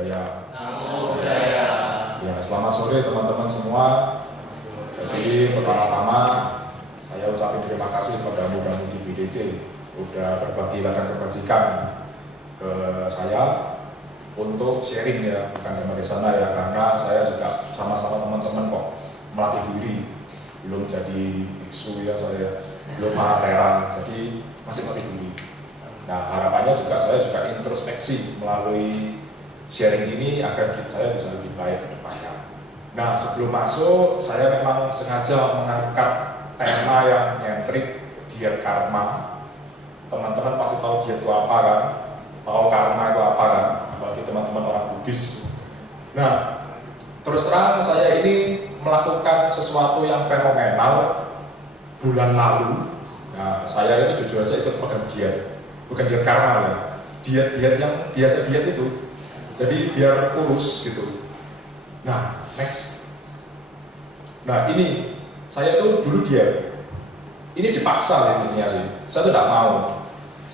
budaya. Namo Buddhaya. Ya, selamat sore teman-teman semua. Jadi pertama-tama saya ucapin terima kasih kepada muda-mudi BDC udah berbagi ladang kebajikan ke saya untuk sharing ya, bukan dari sana ya, karena saya juga sama-sama teman-teman kok melatih diri, belum jadi biksu ya, saya belum mahathera, jadi masih melatih diri. Nah, harapannya juga saya juga introspeksi melalui sharing ini agar saya bisa lebih baik ke depannya. Nah, sebelum masuk, saya memang sengaja mengangkat tema yang nyentrik diet karma. Teman-teman pasti tahu diet itu apa kan? Tahu karma itu apa kan? Apalagi teman-teman orang Buddhis. Nah, terus terang saya ini melakukan sesuatu yang fenomenal bulan lalu. Nah, saya itu jujur aja ikut program diet. Bukan diet karma ya, diet-diet yang biasa diet itu, jadi biar kurus gitu. Nah, next. Nah, ini saya tuh dulu diet. Ini dipaksa sih mestinya sih. Saya tuh tidak mau.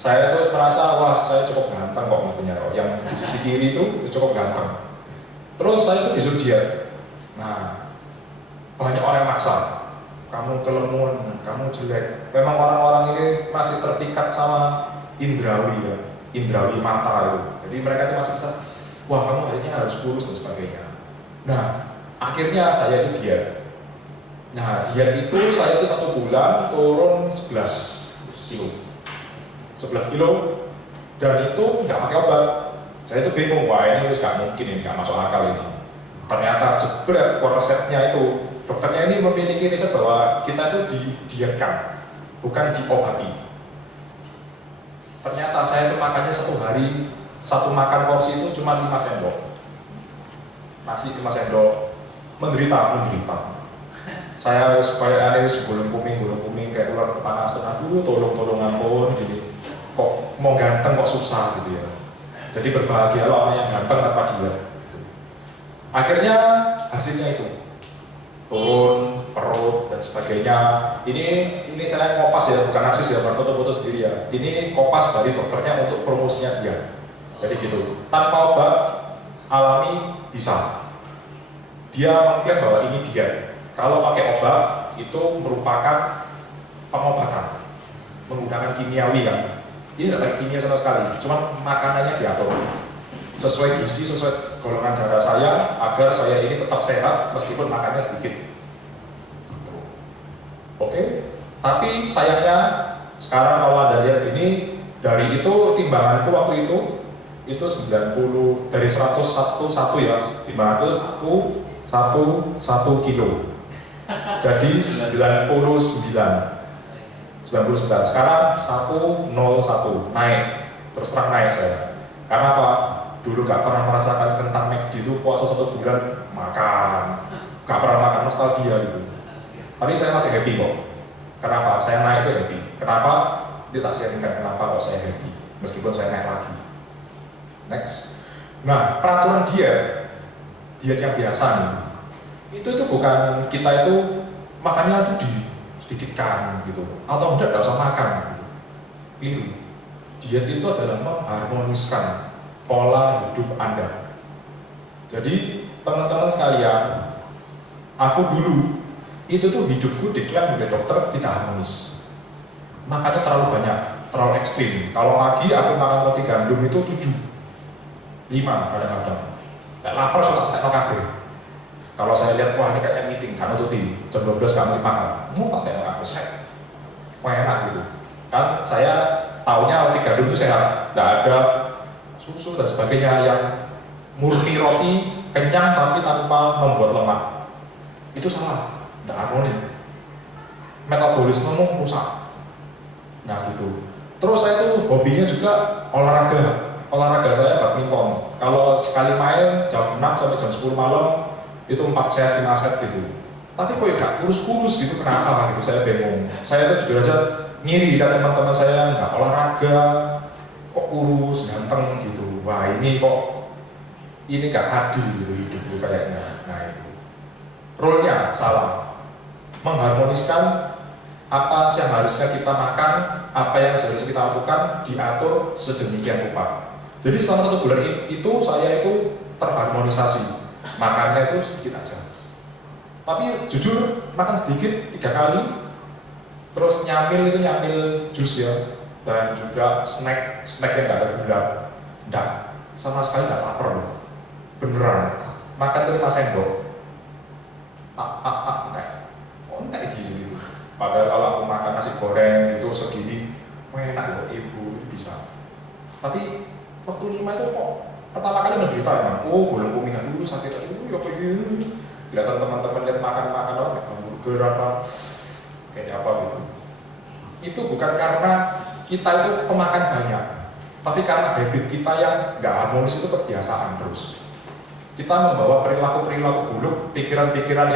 Saya tuh merasa wah saya cukup ganteng kok mestinya kok. Yang di sisi kiri itu cukup ganteng. Terus saya tuh disuruh diet. Nah, banyak orang yang maksa. Kamu kelemun, kamu jelek. Memang orang-orang ini masih terpikat sama indrawi ya, indrawi mata itu. Jadi mereka itu masih bisa, wah kamu akhirnya harus kurus dan sebagainya. Nah, akhirnya saya itu diet. Nah, diet itu saya itu 1 bulan turun 11 kilo. 11 kilo dan itu nggak pakai obat. Saya itu bingung, wah ini harus nggak mungkin, ini nggak masuk akal ini. Ternyata jebret resepnya itu, dokternya ini memiliki riset bahwa kita itu didietkan, bukan diobati. Ternyata saya itu makannya 1 hari, 1 makan porsi itu cuma 5 sendok. Nasi 5 sendok, menderita. Saya supaya ada gulung kuming kayak ular kepanasan. Aduh, tolong ampun gini. Kok mau ganteng kok susah gitu ya. Jadi berbahagia orang yang ganteng tanpa diet. Akhirnya hasilnya itu turun perut dan sebagainya. Ini saya kopas ya, bukan narsis ya, berfoto-foto sendiri ya. Ini kopas dari dokternya untuk promosinya dia. Jadi gitu, tanpa obat alami bisa. Dia mengklaim bahwa ini diet. Kalau pakai obat itu merupakan pengobatan menggunakan kimiawi kan. Ini tidak pakai kimia sama sekali, cuma makanannya diatur sesuai gizi, sesuai golongan darah saya agar saya ini tetap sehat meskipun makannya sedikit. Oke, tapi sayangnya sekarang kalau Anda lihat ini, dari itu timbanganku waktu itu 90 dari 101 ya, timbanganku 1 kilo. Jadi 99. Sekarang 101 naik, terus terang naik saya. Karena apa? Dulu nggak pernah merasakan kentang McD itu puasa 1 bulan makan, nggak pernah makan, nostalgia gitu. Tapi saya masih happy kok. Kenapa? Saya naik itu happy. Kenapa? Dia tak sharingkan kenapa kok saya happy meskipun saya naik lagi. Next. Nah, peraturan diet yang biasa nih, itu bukan kita itu makannya itu sedikitkan gitu, atau tidak usah makan gitu. Keliru. Diet itu adalah mengharmoniskan pola hidup Anda. Jadi teman-teman sekalian, aku dulu itu tuh hidupku diklaim oleh dokter tidak harmonis. Makannya terlalu banyak, terlalu ekstrim. Kalau pagi aku makan roti gandum itu 5 kadang-kadang. Kayak lapar suka tekno kabeh. Kalau saya lihat wah ini kayaknya meeting karena cuti jam 12 kamu dimakan, mau tak tekno kabeh saya. Wah enak gitu. Kan saya taunya roti gandum itu sehat, tidak ada susu dan sebagainya yang murni roti kenyang tapi tanpa membuat lemak. Itu salah, tidak harmonis. Metabolismemu rusak. Nah gitu. Terus saya tuh hobinya juga olahraga. Olahraga saya badminton. Kalau sekali main jam 6 sampai jam 10 malam itu 4 set, 5 set gitu. Tapi kok ya gak kurus-kurus gitu, kenapa gitu, saya bingung. Saya tuh jujur aja ngiri lihat teman-teman saya nggak olahraga, kok kurus, ganteng gitu. Wah ini kok, ini gak adil gitu hidupku kayaknya. Nah itu, role-nya salah. Mengharmoniskan apa yang harusnya kita makan, apa yang harusnya kita lakukan, diatur sedemikian rupa. Jadi selama 1 bulan itu saya itu terharmonisasi. Makannya itu sedikit aja. Tapi jujur, makan sedikit 3 kali, terus nyamil itu nyamil jus ya, dan juga snack yang nggak ada gula, enggak, sama sekali nggak lapar loh. Beneran, makan tuh 5 sendok, enggak gitu. Padahal kalau aku makan nasi goreng gitu segini, enak loh ibu, itu bisa. Tapi waktu 5 itu kok pertama kali menderita emang, bolong kumingan dulu sakit, ya begini. Kelihatan teman-teman lihat makan hamburger apa, kayak apa gitu. Itu bukan karena kita itu pemakan banyak, tapi karena habit kita yang nggak harmonis itu kebiasaan terus. Kita membawa perilaku-perilaku buruk, pikiran-pikiran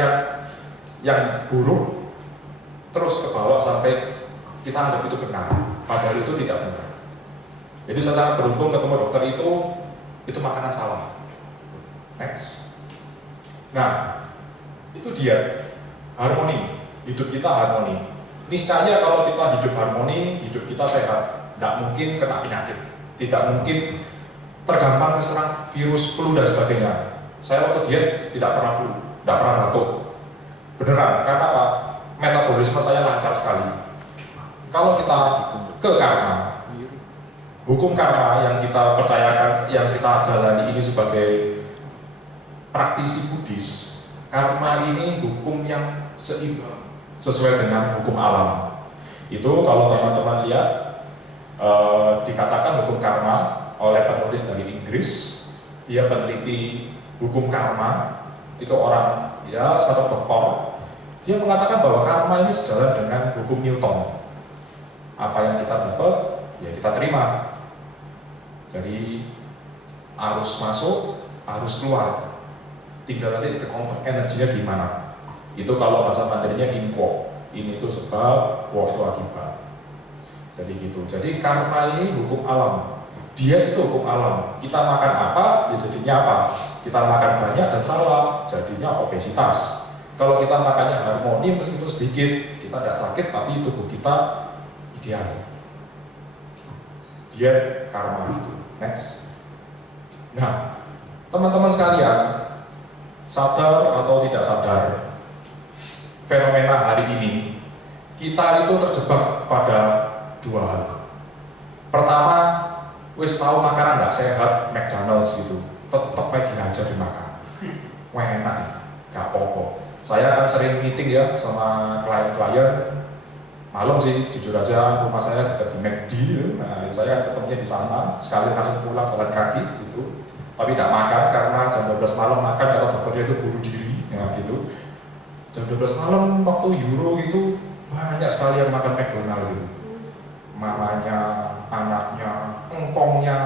yang buruk terus ke bawah sampai kita anggap itu benar, padahal itu tidak benar. Jadi saya sangat beruntung ketemu dokter itu makanan salah. Next. Nah, itu dia harmoni, hidup kita harmoni. Niscaya kalau kita hidup harmoni, hidup kita sehat, tidak mungkin kena penyakit, tidak mungkin tergampang keserang virus, flu dan sebagainya. Saya waktu diet tidak pernah flu, tidak pernah batuk. Beneran, karena apa? Metabolisme saya lancar sekali. Kalau kita ke karma, hukum karma yang kita percayakan, yang kita jalani ini sebagai praktisi Buddhis, karma ini hukum yang seimbang sesuai dengan hukum alam. Itu kalau teman-teman lihat dikatakan hukum karma oleh penulis dari Inggris, dia peneliti hukum karma, itu orang ya suatu doktor. Dia mengatakan bahwa karma ini sejalan dengan hukum Newton. Apa yang kita dapat, ya kita terima. Jadi arus masuk, arus keluar. Tinggal nanti convert energinya gimana. Itu kalau bahasa Mandarinnya in quo. In itu sebab, quo itu akibat. Jadi gitu. Jadi karma ini hukum alam. Dia itu hukum alam. Kita makan apa, ya jadinya apa. Kita makan banyak dan salah, jadinya obesitas. Kalau kita makannya harmoni meskipun sedikit, kita tidak sakit, tapi tubuh kita ideal. Dia karma itu. Next. Nah, teman-teman sekalian, sadar atau tidak sadar, fenomena hari ini, kita itu terjebak pada 2 hal. Pertama, wis tahu makanan nggak sehat, McDonald's gitu, tetap aja dimakan. Wah enak, nggak apa-apa. Saya kan sering meeting ya sama klien-klien. Malam sih, jujur aja rumah saya dekat di McD. Nah, saya ketemunya di sana, sekali langsung pulang jalan kaki gitu. Tapi tidak makan karena jam 12 malam makan atau dokternya itu bunuh diri, ya gitu. Jam 12 malam waktu Euro gitu banyak sekali yang makan McDonald gitu. Mamanya, anaknya, engkongnya,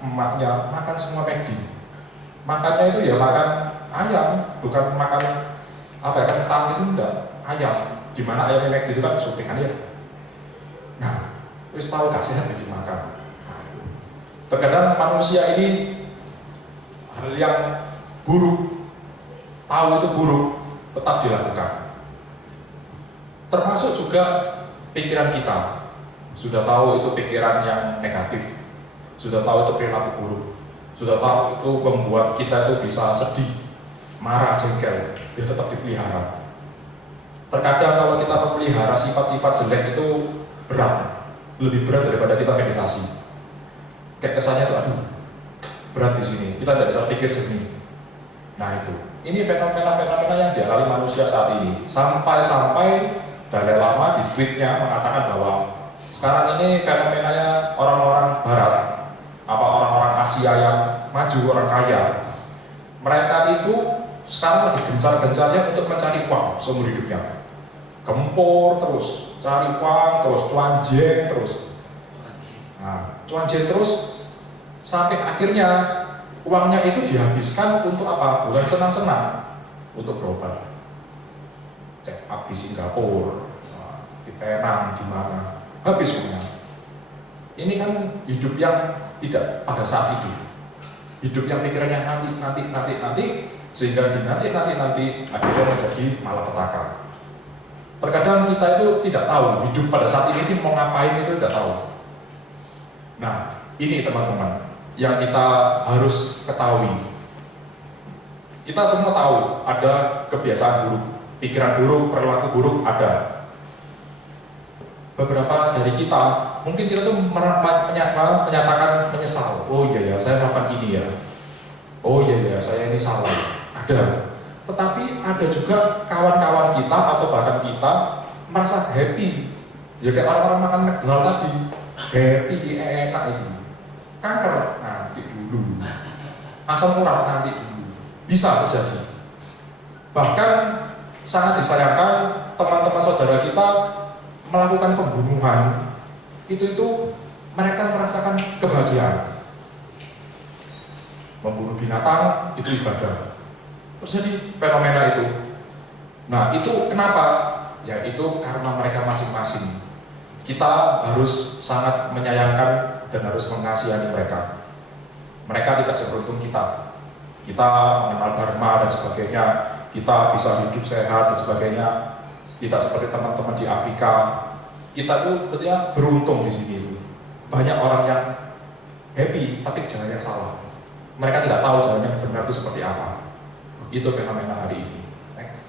emaknya makan semua McD. Makannya itu ya makan ayam, bukan makan apa ya, kentang itu enggak, ayam. Dimana ayamnya McD itu kan suntikan ya. Nah, terus tahu gak sehat dimakan. Nah, itu. Terkadang manusia ini hal yang buruk, tahu itu buruk, tetap dilakukan. Termasuk juga pikiran kita. Sudah tahu itu pikiran yang negatif, sudah tahu itu perilaku buruk, sudah tahu itu membuat kita itu bisa sedih, marah, jengkel, dia tetap dipelihara. Terkadang kalau kita memelihara sifat-sifat jelek itu berat, lebih berat daripada kita meditasi. Kayak kesannya tuh, aduh, berat di sini, kita tidak bisa pikir jernih. Nah itu, ini fenomena-fenomena yang dialami manusia saat ini. Sampai-sampai Dalai Lama di tweetnya mengatakan bahwa sekarang ini fenomenanya orang-orang Barat, apa orang-orang Asia yang maju, orang kaya, mereka itu sekarang lagi gencar-gencarnya untuk mencari uang seumur hidupnya. Gempur terus, cari uang terus, cuanjen terus. Nah, cuanjen terus sampai akhirnya uangnya itu dihabiskan untuk apa? Bukan senang-senang, untuk berobat. Cek up di Singapura, di Penang, di mana, habis uangnya. Ini kan hidup yang tidak pada saat itu. Hidup yang pikirannya nanti, sehingga di nanti akhirnya menjadi malapetaka. Terkadang kita itu tidak tahu hidup pada saat ini mau ngapain, itu tidak tahu. Nah, ini teman-teman yang kita harus ketahui. Kita semua tahu ada kebiasaan buruk, pikiran buruk, perilaku buruk ada. Beberapa dari kita, mungkin kita tuh menyatakan menyesal. Oh iya ya, saya melakukan ini ya. Oh iya ya, saya ini salah. Ada. Tetapi ada juga kawan-kawan kita atau bahkan kita merasa happy. Ya kayak orang-orang makan McDonald tadi, happy, enak itu. Kanker nanti dulu, asam urat nanti dulu. Bisa terjadi. Bahkan sangat disayangkan teman-teman saudara kita melakukan pembunuhan, itu mereka merasakan kebahagiaan. Membunuh binatang itu ibadah. Terjadi fenomena itu. Nah itu kenapa? Ya itu karena mereka masing-masing. Kita harus sangat menyayangkan dan harus mengasihani mereka. Mereka tidak seberuntung kita. Kita mengenal dharma dan sebagainya, kita bisa hidup sehat dan sebagainya. Tidak seperti teman-teman di Afrika. Kita tuh sebetulnya beruntung di sini. Banyak orang yang happy, tapi jalannya salah. Mereka tidak tahu jalannya yang benar itu seperti apa. Itu fenomena hari ini. Next.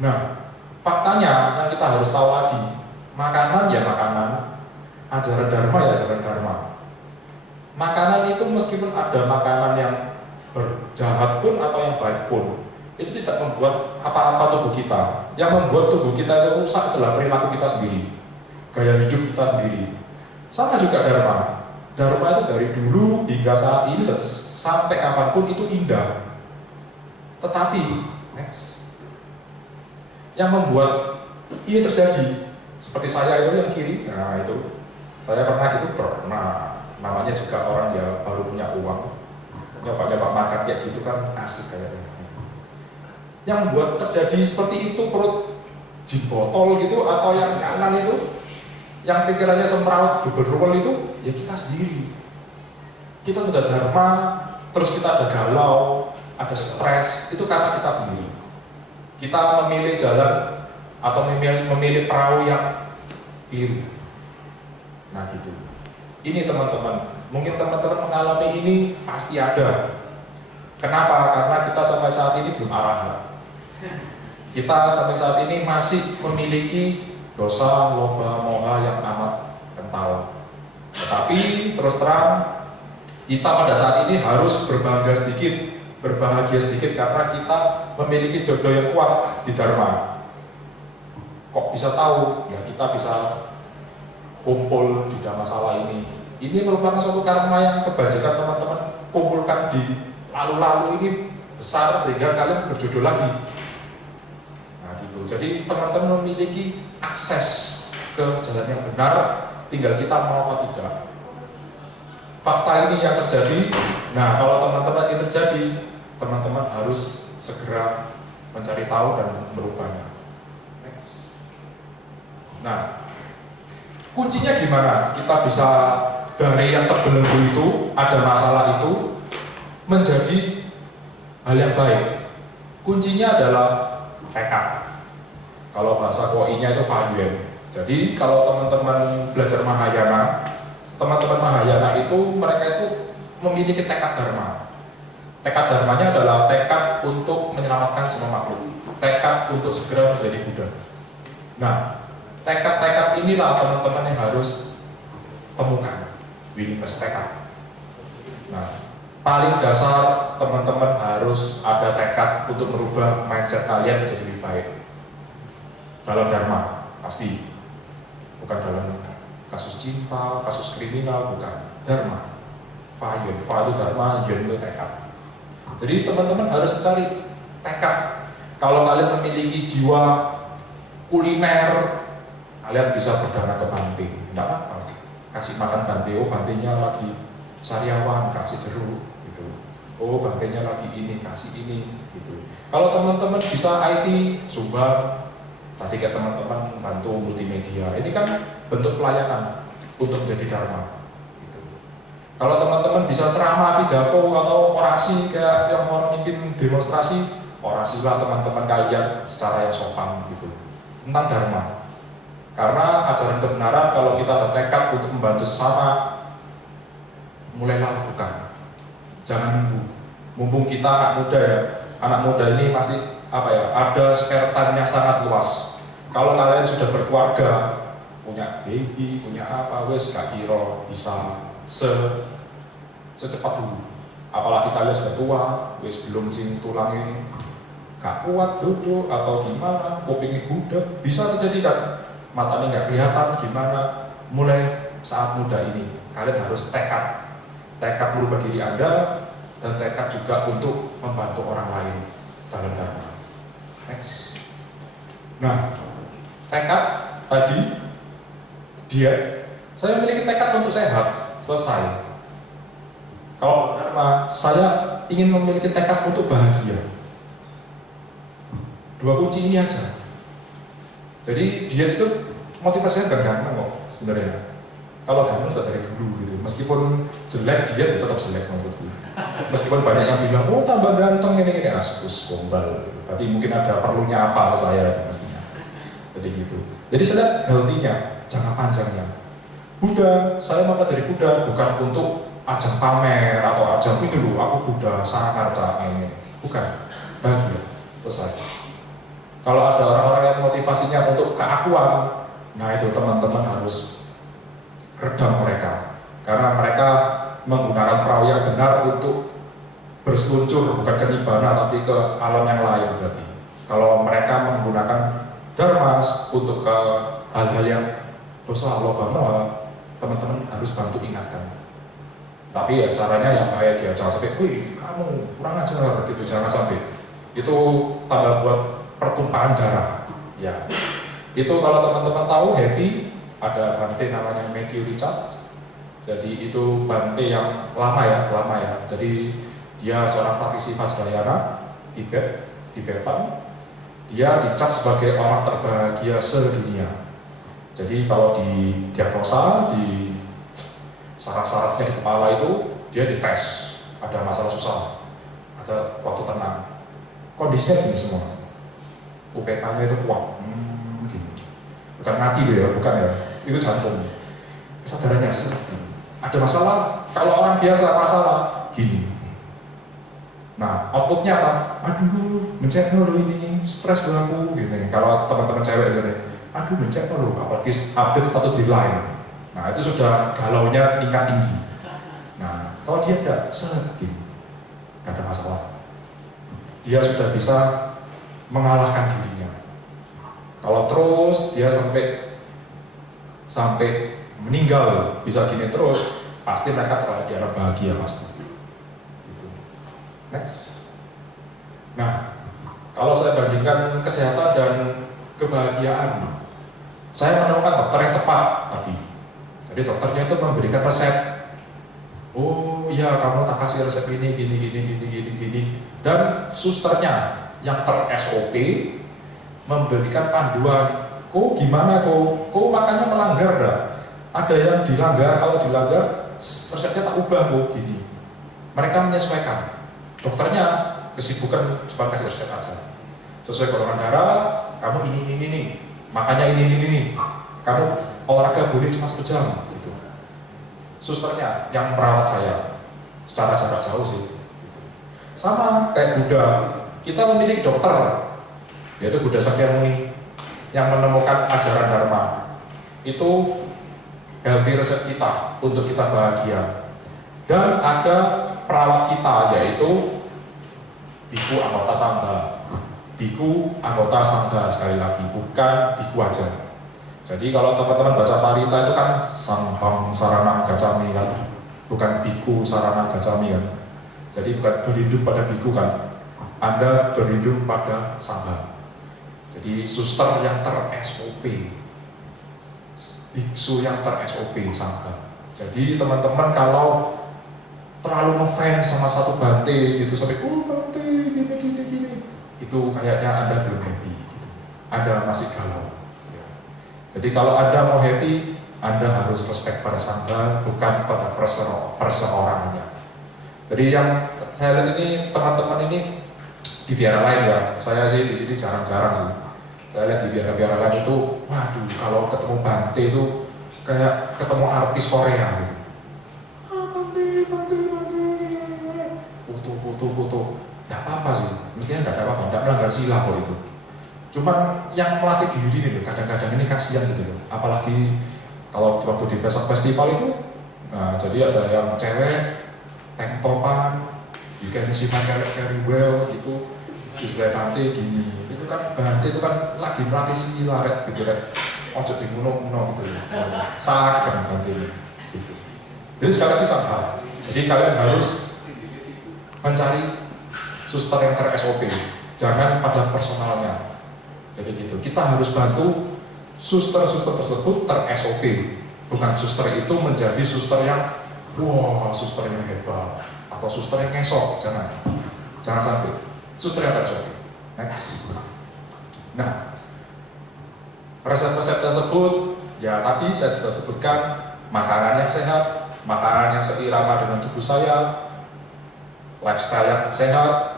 Nah, faktanya yang kita harus tahu lagi, makanan ya makanan, ajaran dharma ya ajaran dharma. Makanan itu meskipun ada makanan yang berjahat pun atau yang baik pun, itu tidak membuat apa-apa tubuh kita. Yang membuat tubuh kita itu rusak adalah perilaku kita sendiri, gaya hidup kita sendiri. Sama juga dharma. Dharma itu dari dulu hingga saat ini dan sampai kapanpun itu indah. Tetapi, next, yang membuat ini terjadi, seperti saya itu yang kiri, nah itu, saya pernah namanya juga orang ya baru punya uang, nyoba-nyoba makan kayak gitu kan asik kayaknya. Yang membuat terjadi seperti itu perut jin botol gitu atau yang kanan itu, yang pikirannya semrawut geberwel itu, ya kita sendiri. Kita udah dharma, terus kita ada galau, ada stres, itu karena kita sendiri. Kita memilih jalan atau memilih perahu yang keliru. Nah gitu. Ini teman-teman, mungkin teman-teman mengalami ini pasti ada. Kenapa? Karena kita sampai saat ini belum arahan. Kita sampai saat ini masih memiliki dosa, loba, moha yang amat kental. Tetapi terus terang, kita pada saat ini harus berbangga sedikit, berbahagia sedikit karena kita memiliki jodoh yang kuat di Dharma. Kok bisa tahu? Ya kita bisa kumpul di dalam masalah ini. Ini merupakan suatu karma yang kebajikan teman-teman kumpulkan di lalu-lalu ini besar sehingga kalian berjodoh lagi. Nah gitu. Jadi teman-teman memiliki akses ke jalan yang benar, tinggal kita mau atau tidak. Fakta ini yang terjadi. Nah kalau teman-teman ini terjadi, teman-teman harus segera mencari tahu dan merubahnya. Next. Nah, kuncinya gimana? Kita bisa dari yang terbelenggu itu, ada masalah itu, menjadi hal yang baik. Kuncinya adalah tekad. Kalau bahasa KOI-nya itu Fayuen. Jadi kalau teman-teman belajar Mahayana, teman-teman Mahayana itu mereka itu memiliki tekad dharma. Tekad dharmanya adalah tekad untuk menyelamatkan semua makhluk, tekad untuk segera menjadi Buddha. Nah, tekad-tekad inilah teman-teman yang harus temukan. Willingness tekad. Nah, paling dasar teman-teman harus ada tekad untuk merubah mindset kalian menjadi lebih baik. Dalam dharma, pasti. Bukan dalam kasus cinta, kasus kriminal, bukan. Dharma. Fa itu dharma, yun itu tekad. Jadi teman-teman harus mencari tekad. Kalau kalian memiliki jiwa kuliner, kalian bisa berdana ke banting. Tidak apa-apa. Kasih makan banting, oh bantingnya lagi sariawan, kasih jeruk gitu. Oh bantingnya lagi ini, kasih ini gitu. Kalau teman-teman bisa IT, sumbang. Tadi kayak teman-teman bantu multimedia. Ini kan bentuk pelayanan untuk menjadi dharma. Gitu. Kalau teman-teman bisa ceramah, pidato atau orasi kayak yang mau memimpin demonstrasi, orasilah teman-teman kalian secara yang sopan gitu tentang dharma. Karena ajaran kebenaran kalau kita ada tekad untuk membantu sesama, mulailah lakukan. Jangan nunggu. mumpung kita anak muda ya, anak muda ini masih apa ya, ada spare time-nya sangat luas. Kalau kalian sudah berkeluarga, punya baby, punya apa, wes gak kira bisa secepat dulu. Apalagi kalian sudah tua, wes belum sing tulang ini gak kuat duduk atau gimana, kupingnya budak, bisa terjadi kan, matanya nggak kelihatan gimana. Mulai saat muda ini kalian harus tekad merubah diri Anda dan tekad juga untuk membantu orang lain dalam dharma. Next. Nah, tekad tadi dia, saya memiliki tekad untuk sehat, selesai. Kalau dharma, saya ingin memiliki tekad untuk bahagia. Dua kunci ini aja. Jadi dia itu motivasinya gak gampang kok sebenarnya. Kalau gampang sudah dari dulu gitu. Meskipun jelek dia tetap jelek menurutku. Meskipun banyak yang bilang, oh tambah ganteng ini asus gombal. Berarti mungkin ada perlunya apa saya itu mestinya. Jadi gitu. Jadi saya lihat healthy-nya, jangka panjangnya. Buddha, saya mau jadi Buddha bukan untuk ajang pamer atau ajang ini dulu. Aku Buddha sangat ini. Bukan. Bahagia. Selesai. Kalau ada orang-orang yang motivasinya untuk keakuan, nah itu teman-teman harus redam mereka. Karena mereka menggunakan perahu yang benar untuk berseluncur, bukan ke nibbana tapi ke alam yang lain berarti. Kalau mereka menggunakan dharma untuk ke hal-hal yang dosa Allah bahwa teman-teman harus bantu ingatkan. Tapi ya caranya yang baik ya, jangan sampai, wih kamu kurang ajar gitu, jangan sampai. Itu tanda buat pertumpahan darah, ya. Itu kalau teman-teman tahu Happy, ada Bante namanya Matthew Richard. Jadi itu Bante yang lama ya. Jadi dia seorang praktisi Vajrayana, Tibetan. Dia dicap sebagai orang terbahagia sedunia. Jadi kalau di diagnosa, di saraf-sarafnya di kepala itu, dia dites, ada masalah susah, ada waktu tenang. Kondisinya gini semua. UPK-nya itu kuat, gini. Bukan mati deh ya, bukan ya, itu jantung. Kesadarannya ada masalah, kalau orang biasa masalah gini. Nah, outputnya apa? Aduh, mencet dulu ini, stres aku gini. Kalau teman-teman cewek gitu, aduh mencet dulu, apalagi update status di line. Nah, itu sudah galaunya tingkat tinggi. Nah, kalau dia tidak gini, nggak ada masalah. Dia sudah bisa mengalahkan dirinya. Kalau terus dia sampai meninggal bisa gini terus, pasti mereka terhadap dia bahagia pasti. Gitu. Next. Nah, kalau saya bandingkan kesehatan dan kebahagiaan, saya menemukan dokter yang tepat tadi. Jadi dokternya itu memberikan resep. Oh iya, kamu tak kasih resep ini, gini. Dan susternya yang ter-SOP memberikan panduan, kok gimana kok makannya melanggar dah. Ada yang dilanggar, kalau dilanggar resepnya tak ubah kok gini. Mereka menyesuaikan. Dokternya kesibukan cuma kasih resep aja. Sesuai golongan darah, kamu ini, makanya ini. Kamu olahraga boleh cuma 1 jam gitu. Susternya yang merawat saya secara jarak jauh sih. Gitu. Sama kayak Buddha. Kita memiliki dokter, yaitu Buddha Sakyamuni, yang menemukan ajaran Dharma. Itu healthy resep kita untuk kita bahagia. Dan ada perawat kita, yaitu biku anggota sangha. Biku anggota sangha sekali lagi, bukan biku aja. Jadi kalau teman-teman baca Parita itu kan Sanghang Saranang Gacami kan, bukan biku Saranang Gacami kan. Jadi bukan berhidup pada biku kan. Anda berhidup pada sangha. Jadi suster yang ter-SOP, biksu yang ter-SOP sangha. Jadi teman-teman kalau terlalu ngefans sama satu Bante gitu sampai Bante gini, itu kayaknya Anda belum happy gitu. Anda masih galau ya. Jadi kalau Anda mau happy, Anda harus respect pada sangha, bukan pada perseorangannya. Jadi yang saya lihat ini teman-teman ini di biara lain ya, saya sih di sini jarang-jarang sih. Saya lihat di biara-biara lain itu, waduh, kalau ketemu Bante itu kayak ketemu artis Korea gitu. Bante, foto-foto foto-foto, nggak apa-apa sih, mestinya nggak ada apa-apa, nggak melanggar sila kok itu. Cuman yang melatih diri nih loh, kadang-kadang ini kasihan gitu loh, apalagi kalau waktu di festival itu, nah jadi ada yang cewek, tank topan, you can see my character very well gitu, di sebelah Bante gini, itu kan Bante itu kan lagi melatih sila rek gitu rek, ojo di muno gitu loh, saken Bante gitu. Jadi sekali lagi sama, jadi kalian harus mencari suster yang ter-SOP, jangan pada personalnya. Jadi gitu, kita harus bantu suster-suster tersebut ter-SOP, bukan suster itu menjadi suster yang wah, suster yang hebat atau suster yang ngesok, jangan sampai. Suster yang ter-SOP. Next. Nah, resep-resep tersebut ya tadi saya sudah sebutkan, makanan yang sehat, makanan yang seirama dengan tubuh saya, lifestyle yang sehat,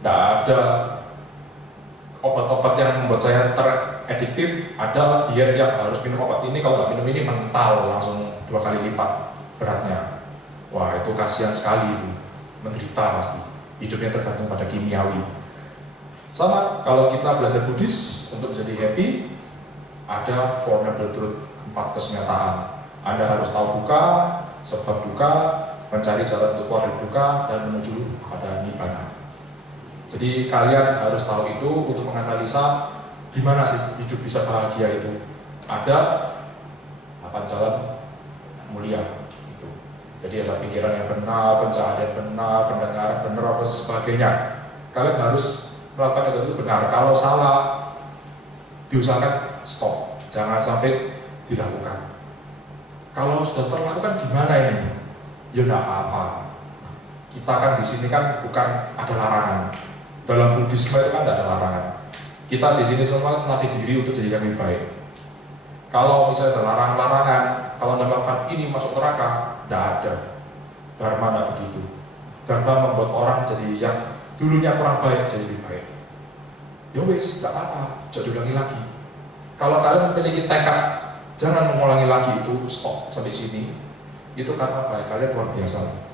tidak ada obat-obat yang membuat saya terediktif, ada diet yang harus minum obat ini, kalau nggak minum ini mental langsung 2 kali lipat beratnya. Wah, itu kasihan sekali itu, menderita pasti, hidupnya tergantung pada kimiawi. Sama kalau kita belajar Buddhis untuk menjadi happy, ada Four Noble Truth, 4 kesenyataan. Anda harus tahu duka, sebab duka, mencari jalan untuk keluar dari duka, dan menuju pada nibbana. Jadi kalian harus tahu itu untuk menganalisa gimana sih hidup bisa bahagia itu. Ada 8 jalan mulia itu. Jadi ada pikiran yang benar, pencaharian yang benar, pendengaran benar, apa sebagainya. Kalian harus melakukan itu benar. Kalau salah, diusahakan stop, jangan sampai dilakukan. Kalau sudah terlakukan gimana ini? Ya enggak apa-apa. Kita kan di sini kan bukan ada larangan. Dalam Buddhisme itu kan tidak ada larangan. Kita di sini semua melatih diri untuk jadi yang lebih baik. Kalau misalnya ada larangan-larangan, kalau Anda melakukan ini masuk neraka, tidak ada. Dharma tidak begitu. Dharma membuat orang jadi yang dulunya kurang baik jadi lebih baik. Ya wis, tidak apa-apa, jangan diulangi lagi. Kalau kalian memiliki tekad, jangan mengulangi lagi itu, stop sampai sini. Itu karena baik kalian luar biasa.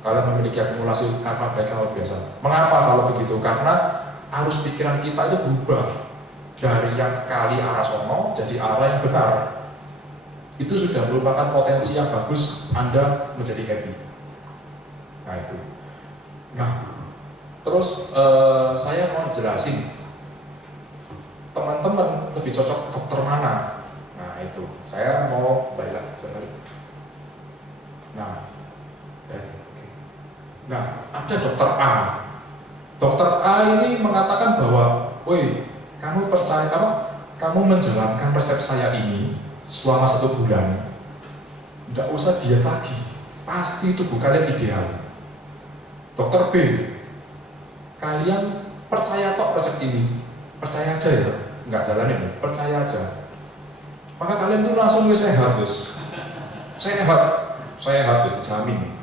Kalian memiliki akumulasi karma baik yang luar biasa. Mengapa kalau begitu? Karena arus pikiran kita itu berubah dari yang kali arah sono jadi arah yang benar. Itu sudah merupakan potensi yang bagus Anda menjadi happy. Nah itu. Nah, terus saya mau jelasin teman-teman lebih cocok ke dokter mana. Nah itu, saya mau balik lagi. Nah, ada dokter A. Dokter A ini mengatakan bahwa, woi, kamu percaya kamu menjalankan resep saya ini selama 1 bulan, nggak usah diet lagi, pasti tubuh kalian ideal. Dokter B, kalian percaya tok resep ini, percaya aja ya, nggak jalanin, percaya aja. Maka kalian tuh langsung sehat, guys. Sehat, dijamin.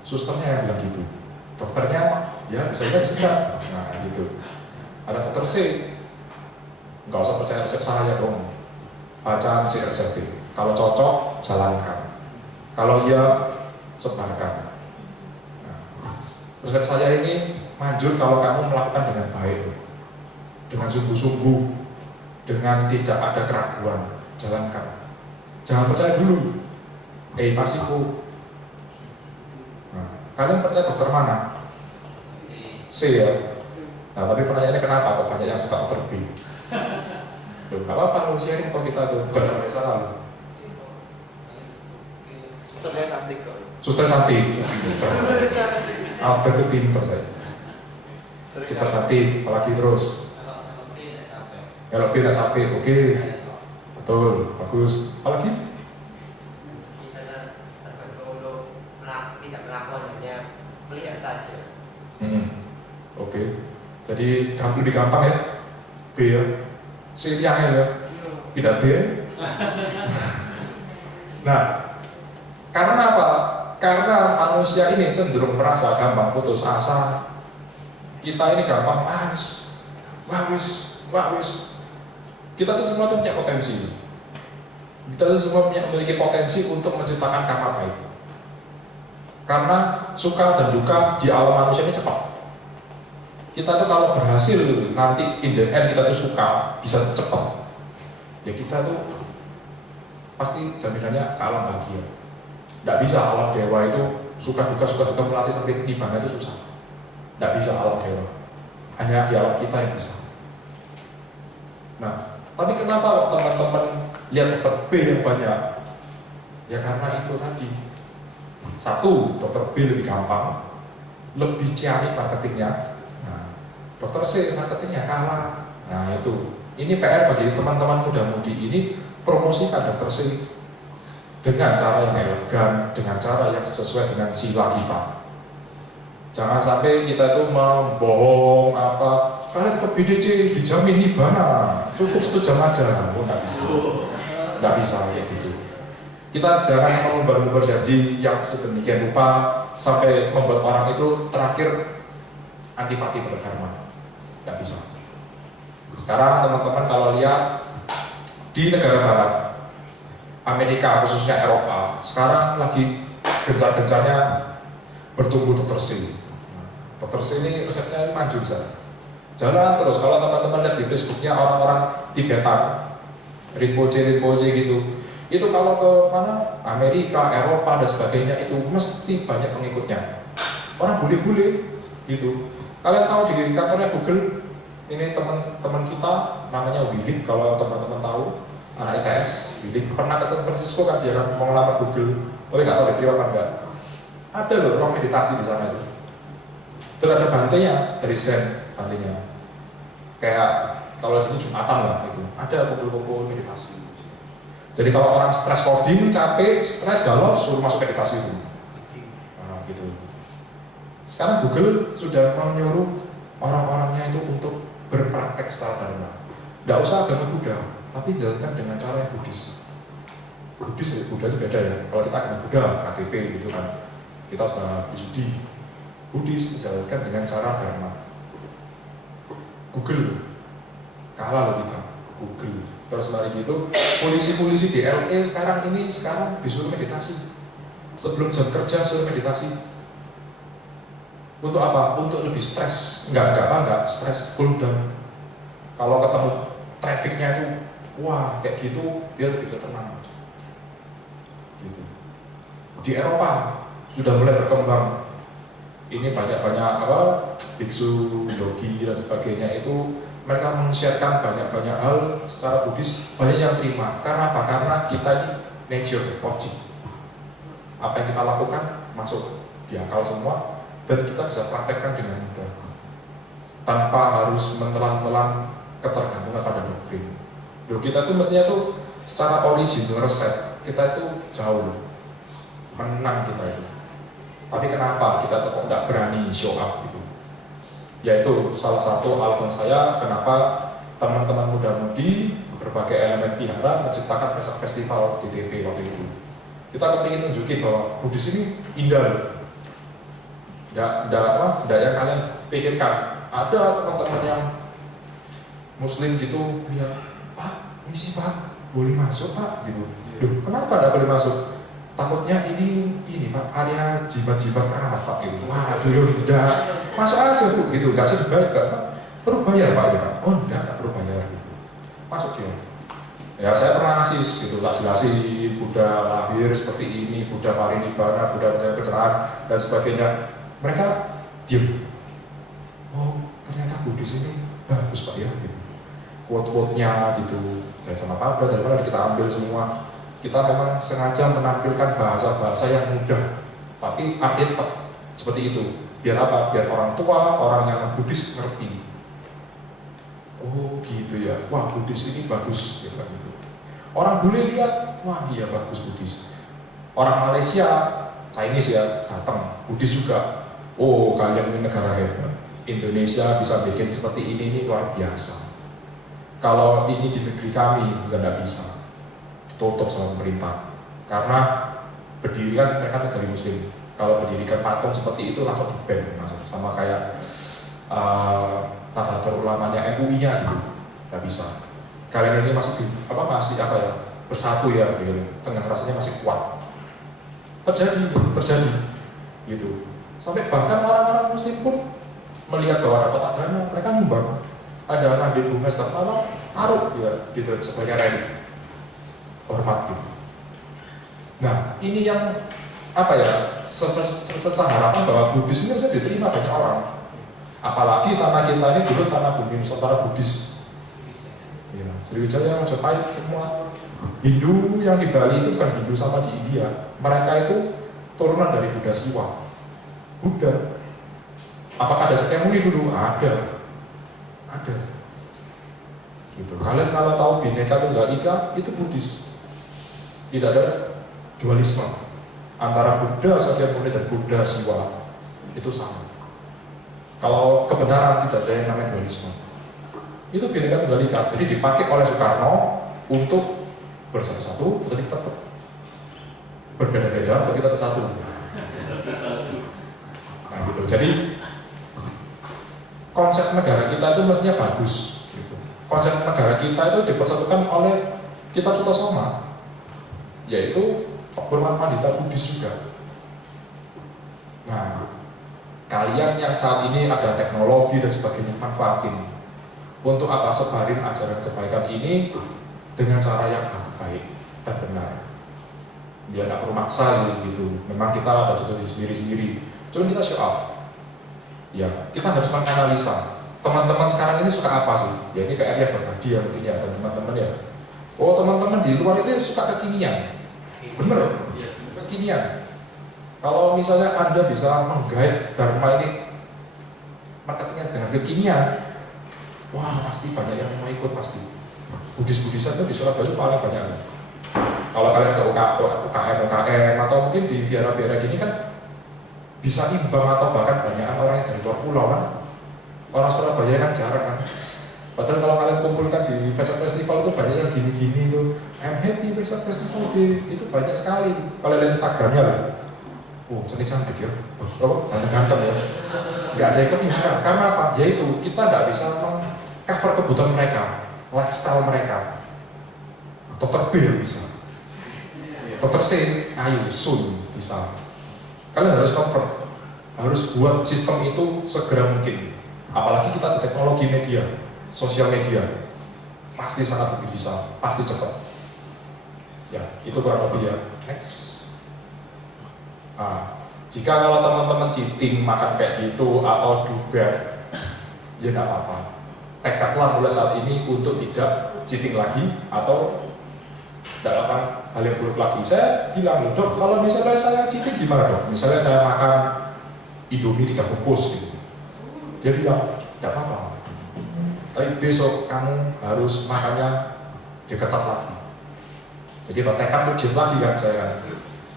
Susternya yang bilang gitu, dokternya ya bisa enggak. Nah gitu. Ada dokter C, nggak usah percaya resep saya dong, baca si resep. Kalau cocok jalankan, kalau iya sebarkan. Nah, resep saya ini manjur kalau kamu melakukan dengan baik, dengan sungguh-sungguh, dengan tidak ada keraguan, jalankan. Jangan percaya dulu, pasiku. Kalian percaya dokter mana? C ya? Nah tapi pertanyaannya kenapa kok banyak yang suka dokter B? Loh gak apa-apa, lu sharing kok kita tuh, gak ada masalah. Susternya cantik soalnya. Suster cantik. Apa itu pinter saya. Suster cantik, apalagi terus. Kalau B tidak capek, oke. Betul, bagus. Apalagi? Melihat saja. Oke. Jadi lebih gampang ya. B ya. C yang ya. Tidak B. Nah, karena apa? Karena manusia ini cenderung merasa gampang putus asa. Kita ini gampang wis. Kita tuh semua tuh punya potensi. Kita tuh semua memiliki potensi untuk menciptakan karma baik. Karena suka dan duka di alam manusia ini cepat. Kita tuh kalau berhasil nanti in the end kita tuh suka, bisa cepat, ya kita tuh pasti jaminannya kalah bahagia. Tidak bisa alam dewa itu suka duka melatih sampai nibbana itu susah. Tidak bisa alam dewa, hanya di alam kita yang bisa. Nah, tapi kenapa teman-teman lihat dokter B yang banyak? Ya karena itu tadi. Satu, dokter B lebih gampang, lebih ciamik marketingnya. Nah, dokter C marketingnya kalah. Nah itu, ini PR bagi teman-teman muda-mudi ini, promosikan dokter C dengan cara yang elegan, dengan cara yang sesuai dengan sila kita. Jangan sampai kita itu membohong apa, kalian ke BDC dijamin nibbana, cukup 1 jam aja. Oh, nggak bisa, nggak bisa kayak gitu. Kita jangan mengumbar-umbar janji yang sedemikian rupa sampai membuat orang itu terakhir antipati pada dharma. Nggak bisa. Sekarang teman-teman kalau lihat di negara barat, Amerika khususnya Eropa, sekarang lagi gencar-gencarnya bertumbuh dokter C. Dokter C ini resepnya maju saja. Jalan terus. Kalau teman-teman lihat di Facebooknya orang-orang Tibetan, Rinpoche gitu, itu kalau ke mana Amerika, Eropa dan sebagainya itu mesti banyak pengikutnya. Orang bule-bule gitu. Kalian tahu di kantornya Google ini teman-teman kita namanya Willy, kalau teman-teman tahu, anak ITS, Willy pernah ke San Francisco kan, dia kan mau ngelamar Google, tapi nggak tahu diterima apa enggak. Ada loh ruang meditasi di sana itu. Terus ada bantainya dari Zen, bantainya. Kayak kalau sini Jumatan lah gitu. Ada kumpul-kumpul meditasi. Jadi kalau orang stres coding, capek, stres galau, suruh masuk meditasi itu. Nah, gitu. Sekarang Google sudah menyuruh orang-orangnya itu untuk berpraktek secara dharma. Tidak usah agama Buddha, tapi jalankan dengan cara yang Buddhis. Buddhis, Buddha itu beda ya. Kalau kita agama Buddha, KTP gitu kan, kita sudah PhD. Buddhis dijalankan dengan cara dharma. Google kalah loh kita, Google. Terus lagi gitu, polisi-polisi di LA sekarang disuruh meditasi. Sebelum jam kerja suruh meditasi. Untuk apa? Untuk lebih stres. Enggak stres, cool down. Kalau ketemu trafficnya itu, wah kayak gitu, dia lebih tenang. Gitu. Di Eropa sudah mulai berkembang. Ini banyak-banyak biksu, yogi dan sebagainya itu mereka men-sharekan banyak-banyak hal secara Buddhis, banyak yang terima. Karena apa? Karena kita ini nature, objek. Apa yang kita lakukan masuk di akal semua dan kita bisa praktekkan dengan mudah tanpa harus menelan-telan ketergantungan pada doktrin. Kita tuh mestinya tuh secara original resep kita itu jauh menang kita itu. Tapi kenapa kita tuh kok nggak berani show up gitu? Yaitu salah satu alasan saya kenapa teman-teman muda-mudi berbagai elemen vihara menciptakan festival DTP waktu itu. Kita kepingin nunjukin bahwa Buddhis ini indah. Tidak yang kalian pikirkan. Ada teman-teman yang Muslim gitu, ya Pak, ini sih Pak, boleh masuk Pak, gitu. Duh, kenapa tidak boleh masuk? Takutnya ini Pak, area jimat-jimat keramat Pak, gitu. Wah, dulu tidak, masuk aja Bu, gitu. Nggak usah dibayar, Pak. Perlu bayar Pak, ya Pak. Oh, enggak perlu bayar, gitu. Masuk dia. Ya saya pernah ngasih gitu, lah jelasin Buddha lahir seperti ini, Buddha parinibbana, Buddha mencari pencerahan dan sebagainya. Mereka diam. Oh, ternyata Buddhis ini bagus Pak ya, gitu. Quote-quote-nya gitu, dari mana kita ambil semua. Kita memang sengaja menampilkan bahasa-bahasa yang mudah, tapi artinya tetap seperti itu. Biar apa? Biar orang tua, orang yang Buddhis ngerti. Oh gitu ya, wah Buddhis ini bagus, gitu. Orang boleh lihat, wah iya bagus Buddhis. Orang Malaysia, Chinese ya, datang, Buddhis juga. Oh kalian ini negara hebat. Indonesia bisa bikin seperti ini luar biasa. Kalau ini di negeri kami, tidak bisa. Tutup sama pemerintah. Karena berdirikan mereka negara Muslim. Kalau berdirikan patung seperti itu langsung di-ban, sama kayak Nahdlatul Ulamanya MUI-nya gitu. Tidak bisa. Kalian ini masih bersatu ya, gitu. Tengah rasanya masih kuat. Terjadi gitu. Sampai bahkan orang-orang Muslim pun melihat bahwa dapat dana, mereka nyumbang. Ada anak di bunga setelah taruh ya gitu sebagai rally hormat gitu. Nah ini yang apa ya harapan bahwa Buddhis ini bisa diterima banyak orang. Apalagi tanah kita ini dulu tanah bumi Nusantara Buddhis. Ya, Sriwijaya, Majapahit semua. Hindu yang di Bali itu bukan Hindu sama di India. Mereka itu turunan dari Buddha Siwa. Buddha. Apakah ada Sakyamuni dulu? Ada. Ada. Gitu. Kalian kalau tahu Bhinneka Tunggal Ika itu Buddhis. Tidak ada dualisme antara Buddha Sakyamuni dan Buddha Siwa. Itu sama. Kalau kebenaran tidak ada yang namanya dualisme. Itu Bhinneka Tunggal Ika. Jadi dipakai oleh Soekarno untuk bersatu-satu, tetapi tetap berbeda-beda, tapi tetap satu. Nah gitu. Jadi konsep negara kita itu mestinya bagus. Gitu. Konsep negara kita itu dipersatukan oleh kita Cutasoma, yaitu Burman Pandita Buddhis juga. Nah, kalian yang saat ini ada teknologi dan sebagainya manfaatin. Untuk apa? Sebarin ajaran kebaikan ini dengan cara yang baik dan benar. Dia nggak perlu maksa gitu. Memang kita ada contoh sendiri-sendiri. Cuma kita show up. Ya, kita harus menganalisa teman-teman sekarang ini suka apa sih? Ya ini PR yang berbagi ya mungkin ya teman-teman ya. Oh teman-teman di luar itu suka kekinian, bener? Kekinian. Kalau misalnya Anda bisa menggait Dharma ini marketingnya dengan kekinian, wah pasti banyak yang mau ikut pasti. Buddhis-Buddhisan itu di Surabaya itu paling banyak. Kalau kalian ke UKM atau mungkin di biara-biara gini kan bisa imbang atau bahkan banyak orang yang dari luar pulau kan. Orang Surabaya kan jarang kan. Padahal kalau kalian kumpulkan di festival itu banyak yang gini-gini itu. I'm happy festival itu banyak sekali. Kalau lihat Instagramnya lah. Oh cantik-cantik ya. Oh ganteng ya. Nggak ada yang kepingin. Karena apa? Yaitu kita nggak bisa cover kebutuhan mereka, lifestyle mereka. Dokter B bisa. Dokter C, ayo, Sun bisa. Kalian harus cover, harus buat sistem itu segera mungkin. Apalagi kita di teknologi media, sosial media, pasti sangat lebih bisa, pasti cepat. Ya, itu kurang lebih ya. Next. Nah, jika kalau teman-teman cheating makan kayak gitu atau juga, ya tidak apa-apa. Tekadlah mulai saat ini untuk tidak cheating lagi atau tidak akan hal yang buruk lagi. Saya bilang, dok, kalau misalnya saya cheating gimana dok? Misalnya saya makan Indomie 3 bungkus gitu. Dia bilang, tidak apa-apa. Tapi besok kamu harus makannya diketat lagi. Jadi kalau tekad tuh diet lagi kan saya.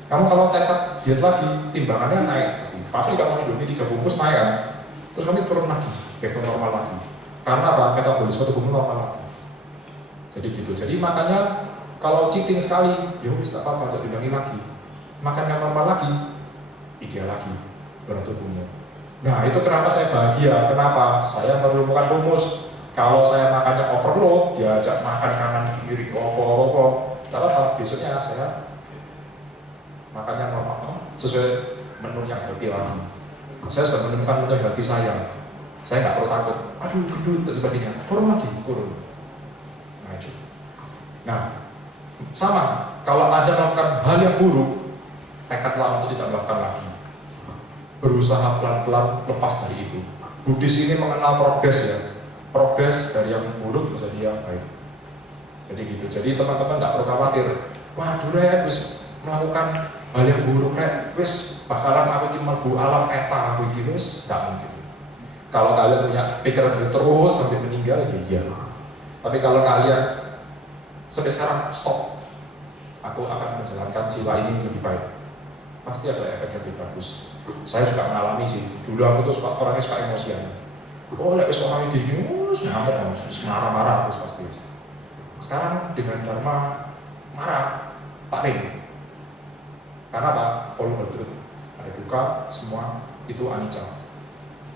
Kamu kalau tekad diet lagi, timbangannya naik pasti. Pasti kamu Indomie 3 bungkus naik kan. Terus kamu turun lagi, back to normal lagi. Karena apa? Metabolisme tubuhmu normal lagi. Jadi gitu. Jadi makanya kalau cheating sekali, ya wis tak apa-apa, jadi diulangi lagi. Makan yang normal lagi, ideal lagi berat tubuhmu. Nah itu kenapa saya bahagia, kenapa saya menemukan rumus. Kalau saya makannya overload, diajak makan kanan kiri opo-opo, tak apa, besoknya saya makannya normal, sesuai menu yang healthy lagi. Saya sudah menemukan menu healthy saya nggak perlu takut, aduh gendut dan sebagainya, turun lagi, turun. Nah itu. Nah sama, kalau Anda melakukan hal yang buruk, tekadlah untuk tidak melakukan lagi. Berusaha pelan-pelan lepas dari itu. Buddhis ini mengenal progres ya, progres dari yang buruk menjadi yang baik. Jadi gitu. Jadi teman-teman nggak perlu khawatir. Waduh rek, wis melakukan hal yang buruk rek, wis bakalan aku cuma bu alam eta aku gitu, wis nggak mungkin. Kalau kalian punya pikiran terus sampai meninggal, ya iya. Tapi kalau kalian sampai sekarang stop, aku akan menjalankan jiwa ini lebih baik, pasti ada efek yang lebih bagus. Saya juga mengalami sih, dulu aku tuh orangnya suka emosian. Oh lek wis orangnya gini, ngamuk, marah-marah terus pasti. Sekarang dengan Dharma marah, paling. Karena apa? Volume berturut. Ada duka, semua itu anicca.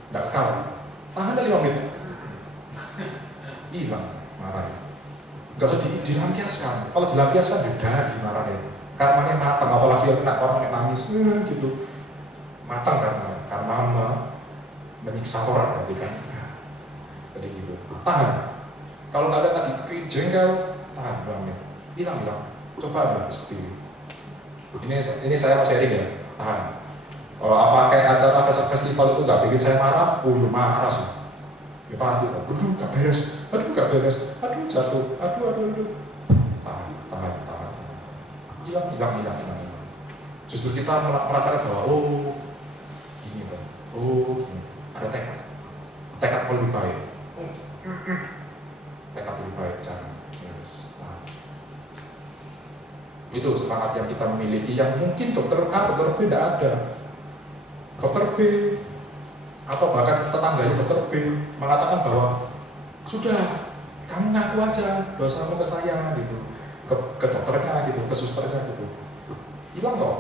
Tidak kekal. Tahan dari 5 menit. Hilang marah. Gak usah dilampiaskan. Kalau dilampiaskan beda dimarahin. Karmanya matang, apalagi kena orang yang nangis gitu. Matang karena menyiksa orang berarti kan. Jadi gitu. Tahan. Kalau kalian lagi jengkel, tahan 2 menit. Hilang. Coba ambil sendiri. Ini saya mau sharing ya. Tahan. Kalau apa kayak acara festival itu nggak bikin saya marah, marah sih. Ya pasti. Aduh, nggak beres. Aduh, jatuh. Aduh. Tahan. Hilang. Justru kita merasakan bahwa gini tuh. Gini. Ada tekad lebih baik. Tekad lebih baik, jangan. Itu semangat yang kita memiliki, yang mungkin dokter A, dokter B tidak ada. Dokter B atau bahkan tetangganya dokter B mengatakan bahwa sudah, kamu ngaku aja dosamu ke saya gitu, ke dokternya gitu, ke susternya gitu, hilang kok.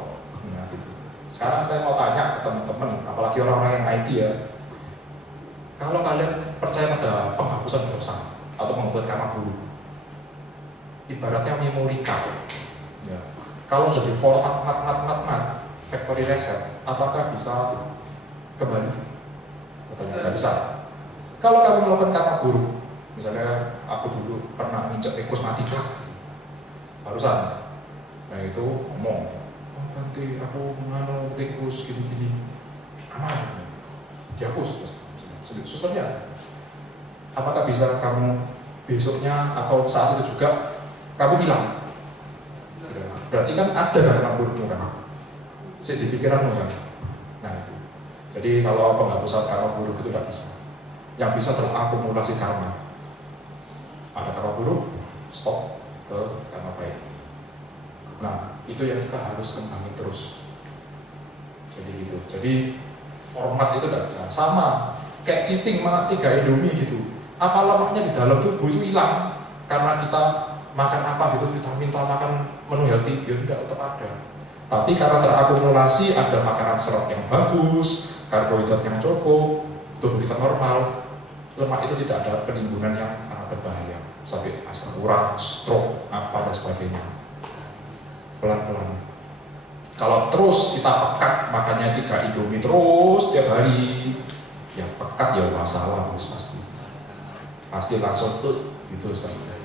Nah gitu. Sekarang saya mau tanya ke teman-teman, apalagi orang-orang yang IT ya, kalau kalian percaya pada penghapusan dosa atau membuat karma buruk, ibaratnya memori card. Ya. Kalau sudah di format factory reset, apakah bisa kembali? Katanya nggak bisa. Kalau kamu melakukan karma buruk, misalnya aku dulu pernah nginjek tikus mati barusan, nah itu ngomong, nanti aku menganu tikus gini, aman, dihapus. Susternya, apakah bisa kamu besoknya atau saat itu juga kamu hilang? Berarti kan ada karma burukmu kan, di pikiranmu kan. Nah itu. Jadi kalau penghapusan karma buruk itu tidak bisa. Yang bisa terakumulasi karma. Ada karma buruk, stop ke karma baik. Nah itu yang kita harus kembangin terus. Jadi gitu. Jadi format itu tidak bisa. Sama kayak cheating makan 3 Indomie gitu. Apa lemaknya di dalam tubuh itu hilang karena kita makan apa gitu, vitamin atau makan menu healthy, ya tidak tetap ada. Tapi karena terakumulasi ada makanan serat yang bagus, karbohidrat yang cukup, tubuh kita normal, lemak itu tidak ada penimbunan yang sangat berbahaya sampai asam urat, stroke, apa dan sebagainya. Pelan-pelan. Kalau terus kita pekat makannya 3 Indomie terus tiap hari, ya pekat ya masalah pasti langsung gitu seperti.